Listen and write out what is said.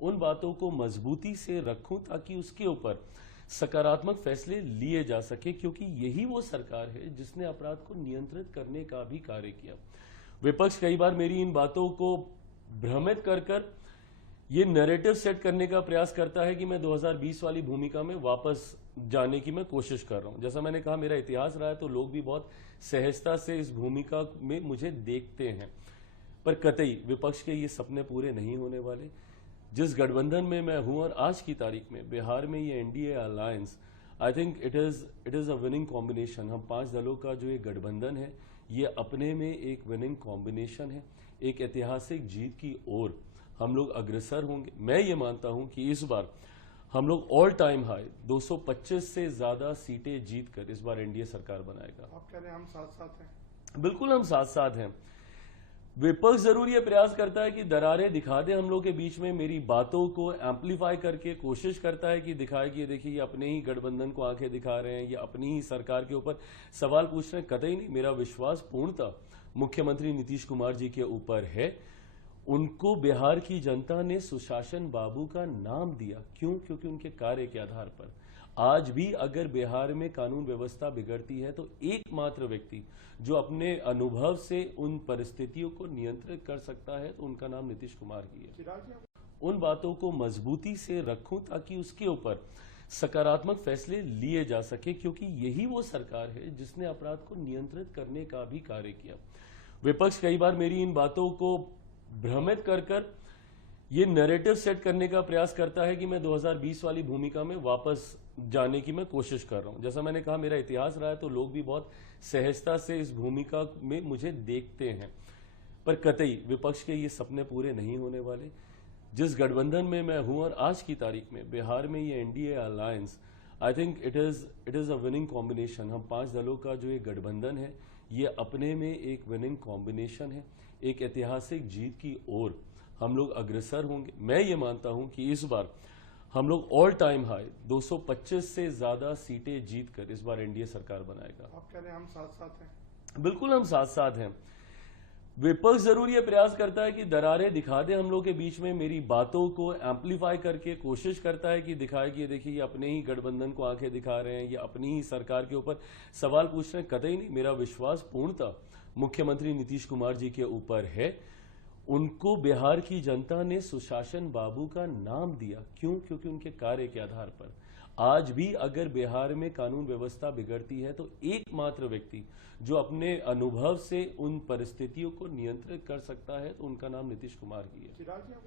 उन बातों को मजबूती से रखूं ताकि उसके ऊपर सकारात्मक फैसले लिए जा सके, क्योंकि यही वो सरकार है जिसने अपराध को नियंत्रित करने का भी कार्य किया। विपक्ष कई बार मेरी इन बातों को भ्रमित कर ये नैरेटिव सेट करने का प्रयास करता है कि मैं 2020 वाली भूमिका में वापस जाने की मैं कोशिश कर रहा हूं। जैसा मैंने कहा, मेरा इतिहास रहा है, तो लोग भी बहुत सहजता से इस भूमिका में मुझे देखते हैं। पर कतई विपक्ष के ये सपने पूरे नहीं होने वाले। जिस गठबंधन में मैं हूं और आज की तारीख में बिहार में ये NDA alliance, I think it is a winning combination. हम 5 दलों का जो ये गठबंधन है, ये अपने में एक विनिंग कॉम्बिनेशन है। एक ऐतिहासिक जीत की ओर हम लोग अग्रसर होंगे। मैं ये मानता हूं कि इस बार हम लोग ऑल टाइम हाई 225 से ज्यादा सीटें जीतकर इस बार एनडीए सरकार बनाएगा। आप कह रहे हैं हम साथ साथ हैं? बिल्कुल हम साथ साथ हैं। विपक्ष जरूर ये प्रयास करता है कि दरारें दिखा दे हम लोग के बीच में, मेरी बातों को एम्पलीफाई करके कोशिश करता है कि दिखाए कि ये देखिए ये अपने ही गठबंधन को आंखें दिखा रहे हैं, ये अपनी ही सरकार के ऊपर सवाल पूछ रहे हैं। कतई नहीं, मेरा विश्वास पूर्णतः मुख्यमंत्री नीतीश कुमार जी के ऊपर है। उनको बिहार की जनता ने सुशासन बाबू का नाम दिया। क्यों? क्योंकि उनके कार्य के आधार पर आज भी अगर बिहार में कानून व्यवस्था बिगड़ती है तो एकमात्र व्यक्ति जो अपने अनुभव से उन परिस्थितियों को नियंत्रित कर सकता है, तो उनका नाम नीतीश कुमार ही है। उन बातों को मजबूती से रखूं ताकि उसके ऊपर सकारात्मक फैसले लिए जा सके, क्योंकि यही वो सरकार है जिसने अपराध को नियंत्रित करने का भी कार्य किया। विपक्ष कई बार मेरी इन बातों को भ्रमित कर ये नैरेटिव सेट करने का प्रयास करता है कि मैं 2020 वाली भूमिका में वापस जाने की मैं कोशिश कर रहा हूं। जैसा मैंने कहा, मेरा इतिहास रहा है, तो लोग भी बहुत सहजता से इस भूमिका में मुझे देखते हैं। पर कतई विपक्ष के ये सपने पूरे नहीं होने वाले। जिस गठबंधन में मैं हूं और आज की तारीख में बिहार में ये NDA alliance, I think it is a winning combination. हम 5 दलों का जो ये गठबंधन है, ये अपने में एक विनिंग कॉम्बिनेशन है। एक ऐतिहासिक जीत की ओर हम लोग अग्रसर होंगे। मैं ये मानता हूं कि इस बार हम लोग ऑल टाइम हाई 225 से ज्यादा सीटें जीतकर इस बार एनडीए सरकार बनाएगा। आप कह रहे हैं हम साथ साथ हैं? बिल्कुल हम साथ साथ हैं। विपक्ष जरूर ये प्रयास करता है कि दरारें दिखा दे हम लोग के बीच में, मेरी बातों को एम्पलीफाई करके कोशिश करता है कि दिखाए कि ये देखिए ये अपने ही गठबंधन को आंखें दिखा रहे हैं, ये अपनी ही सरकार के ऊपर सवाल पूछ रहे हैं। कतई नहीं, मेरा विश्वास पूर्णतः मुख्यमंत्री नीतीश कुमार जी के ऊपर है। उनको बिहार की जनता ने सुशासन बाबू का नाम दिया। क्यों? क्योंकि उनके कार्य के आधार पर आज भी अगर बिहार में कानून व्यवस्था बिगड़ती है तो एकमात्र व्यक्ति जो अपने अनुभव से उन परिस्थितियों को नियंत्रित कर सकता है, तो उनका नाम नीतीश कुमार ही है।